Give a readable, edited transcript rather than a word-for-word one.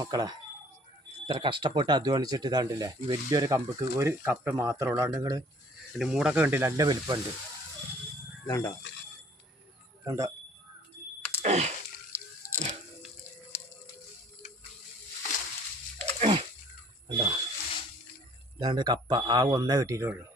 മക്കളെ ഇത്ര കഷ്ടപ്പെട്ട് അധ്വാനിച്ചിട്ട് ഇതാണ്ടില്ലേ ഈ വലിയൊരു കമ്പക്ക് ഒരു കപ്പ മാത്രമേ ഉള്ളൂ. നിങ്ങൾ എൻ്റെ മൂടൊക്കെ കണ്ടില്ല, നല്ല വലിപ്പമുണ്ട്. ഇതുണ്ടോ ഇതുണ്ടോ ഉണ്ടോ? ഇതാണ്ട് കപ്പ ആ ഒന്നേ കിട്ടിയിട്ടുള്ളൂ.